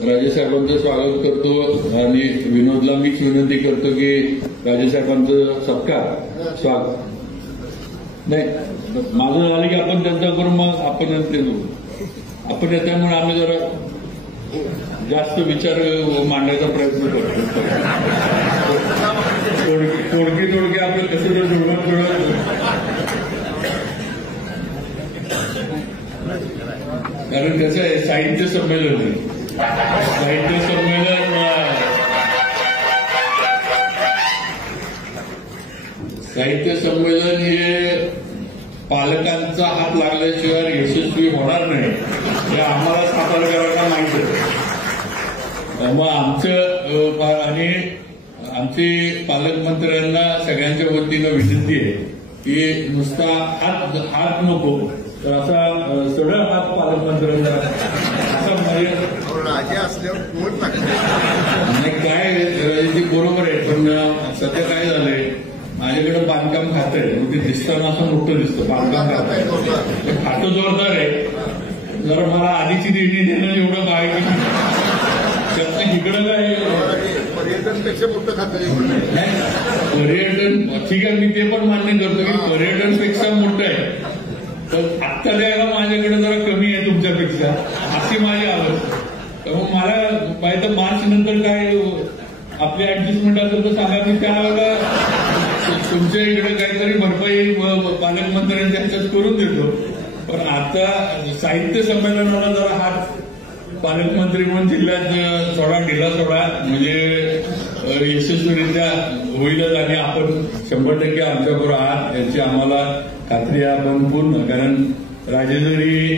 राजेसाहेबांचं स्वागत करतो आणि विनोदला मीच विनंती करतो की राजेसाहेबांचं सत्कार स्वागत नाही माझं झालं की आपण त्यांचा करू मग आपण आपण त्यामुळे आम्ही जरा जास्त विचार मांडण्याचा प्रयत्न करतो तोडके आपलं कसं तर जुळवत कारण त्याचं आहे साहित्य संमेलन आहे साहित्य संमेलन हे पालकांचा हात लागल्याशिवाय यशस्वी होणार नाही हे आम्हाला सातारकरांना माहिती आहे। मग आमचं आणि आमचे पालकमंत्र्यांना सगळ्यांच्या वतीनं विनंती आहे की नुसता हात नको तर असा सरळ हात पालकमंत्र्यांना असं राजे असल्यावर काय ते बरोबर आहे पण सध्या काय झालंय माझ्याकडे बांधकाम खातं आहे ते दिसताना असं मोठं दिसतं बांधकाम खातं जोरदार आहे जरा मला आधीची देणी देणं एवढं बाहेर त्यातनं इकडं काय पर्यटनपेक्षा मोठं खातं पर्यटन ठीक आहे मी ते पण मान्य करतो की पर्यटनपेक्षा मोठं आहे तर आत्ता द्यायला माझ्याकडे जरा कमी आहे तुमच्यापेक्षा अशी माझी आवड त्यामुळे मला तर मार्च नंतर काय आपली ऍडजस्टमेंट असेल तर सांगा की त्यावेळेला तुमच्या इकडे काहीतरी भरपाई पालकमंत्र्यांच्या ह्याच्यात करून देतो पण आता साहित्य संमेलनाला जरा हात पालकमंत्री म्हणून जिल्ह्यात थोडा ढिला सोडा म्हणजे यशस्वीरित्या होईलच आणि आपण 100% आमच्याबरोबर आहात याची आम्हाला खात्री आहे आपण पूर्ण कारण राजे जरी